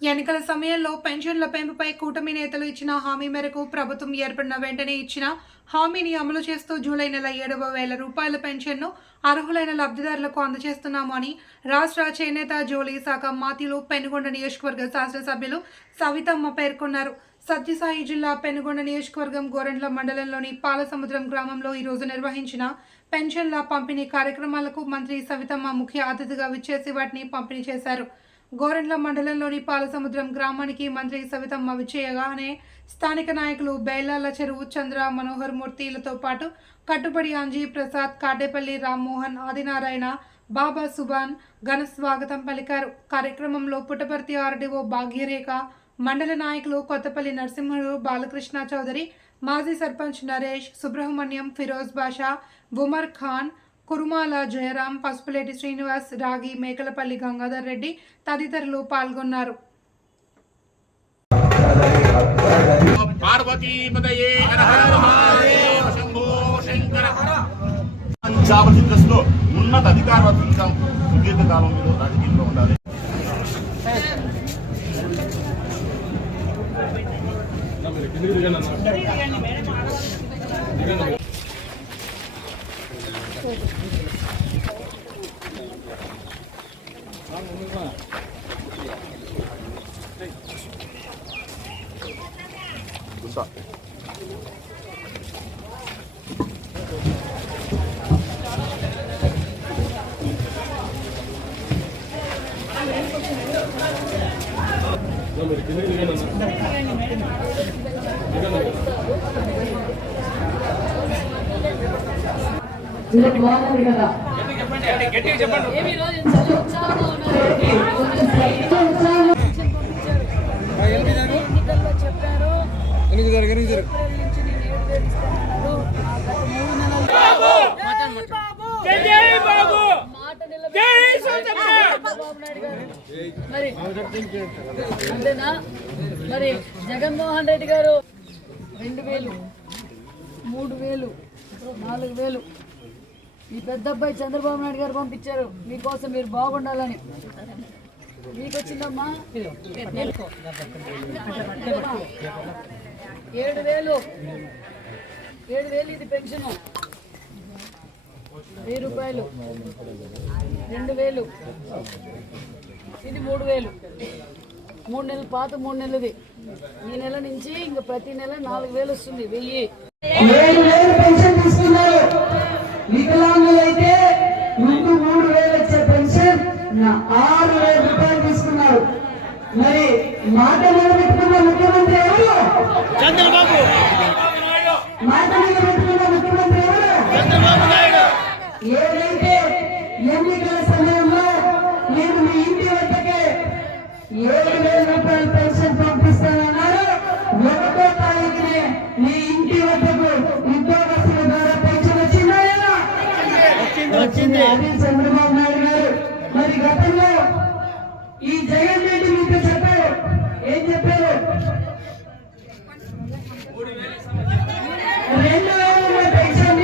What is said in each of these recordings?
ఎన్నికల సమయంలో పెన్షన్ల పెంపుపై కూటమి నేతలు ఇచ్చిన హామీ మేరకు ప్రభుత్వం ఏర్పడిన వెంటనే ఇచ్చిన హామీని అమలు చేస్తూ జూలై నెల ఏడవ వేల రూపాయల పెన్షన్ను అర్హులైన లబ్ధిదారులకు అందజేస్తున్నాము అని రాష్ట్ర చేనేత జోలీ శాఖ మాతిలు పెనుగొండ నియోజకవర్గ శాసనసభ్యులు సవితమ్మ పేర్కొన్నారు. సత్యసాయి జిల్లా పెనుగొండ నియోజకవర్గం గోరెండ్ల మండలంలోని పాలసముద్రం గ్రామంలో ఈరోజు నిర్వహించిన పెన్షన్ల పంపిణీ కార్యక్రమాలకు మంత్రి సవితమ్మ ముఖ్య అతిథిగా విచ్చేసి వాటిని పంపిణీ చేశారు. గోరెండ్ల మండలంలోని పాలసముద్రం గ్రామానికి మంత్రి సవితమ్మ విచ్చేయగానే స్థానిక నాయకులు బైలాల చెరువు చంద్ర మనోహర్ మూర్తిలతో పాటు కట్టుబడి అంజీ ప్రసాద్ కాటేపల్లి రామ్మోహన్ ఆదినారాయణ బాబా సుబాన్ ఘన స్వాగతం పలికారు. కార్యక్రమంలో పుట్టపర్తి ఆర్డీఓ భాగ్యరేఖ మండల నాయకులు కొత్తపల్లి నరసింహుడు బాలకృష్ణ చౌదరి మాజీ సర్పంచ్ నరేష్ సుబ్రహ్మణ్యం ఫిరోజ్ బాషా ఉమర్ ఖాన్ కురుమాల జయరాం పసుపులేటి శ్రీనివాస్ రాగి మేకలపల్లి గంగాధర్ రెడ్డి తదితరులు పాల్గొన్నారు. దశలో ఉన్నత సుదీర్ఘ రాజకీయంలో ఉండాలి. ఇంకోటి 문다. 너무 이렇게 해주면 చంద్రబాబు నాయుడు గారు మరి అంతేనా మరి జగన్మోహన్ రెడ్డి గారు రెండు వేలు మూడు వేలు నాలుగు వేలు మీ పెద్ద అబ్బాయి చంద్రబాబు నాయుడు గారు పంపించారు. మీకోసం మీరు బాగుండాలని. మీకు వచ్చిందమ్మా ఏడు వేలు. ఏడు వేలు ఇది పెన్షన్. వెయ్యి రూపాయలు. రెండు వేలు. ఇది మూడు వేలు. మూడు నెలలు పాత మూడు నెలలది. ఈ నెల నుంచి ఇంకా ప్రతి నెల నాలుగు వేలు వస్తుంది వెయ్యి. అది చంద్రబాబు నాయుడు గారు మరి గతంలో ఈ జగన్ రెడ్డి మీతో చెప్పారు. ఏం చెప్పారు? రెండు వేలు ఉన్న పెన్షన్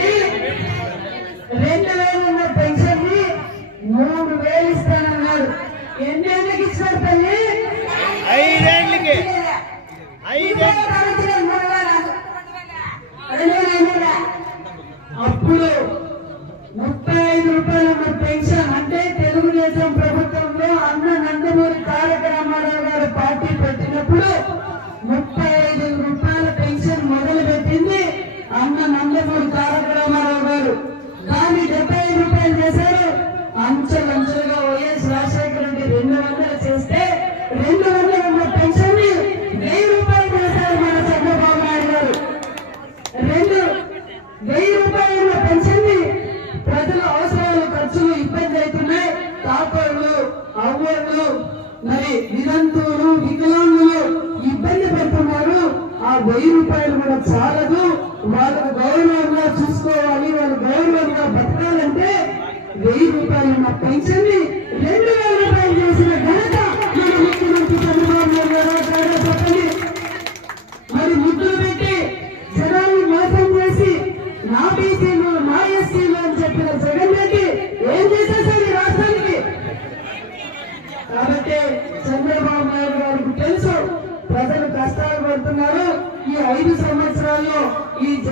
రెండు వేలు ఉన్న పెన్షన్ మూడు వేలు ఇస్తానన్నారు ఎన్నేళ్ళకి ఇచ్చారు తల్లి? ఐదేళ్ళకి. అప్పుడు మరి నిరంతరం వికలాంగులు ఇబ్బంది పెడుతున్నారు. ఆ వెయ్యి రూపాయలు కూడా చాలదు. వాళ్ళకు గౌరవంగా చూసుకోవాలి. వాళ్ళు గౌరవంగా బతకాలంటే వెయ్యి రూపాయలు మా పెన్షన్ని రెండు తెలుసు. ప్రజలు కష్టాలు పడుతున్నారు. ఈ ఐదు సంవత్సరాల్లో ఈ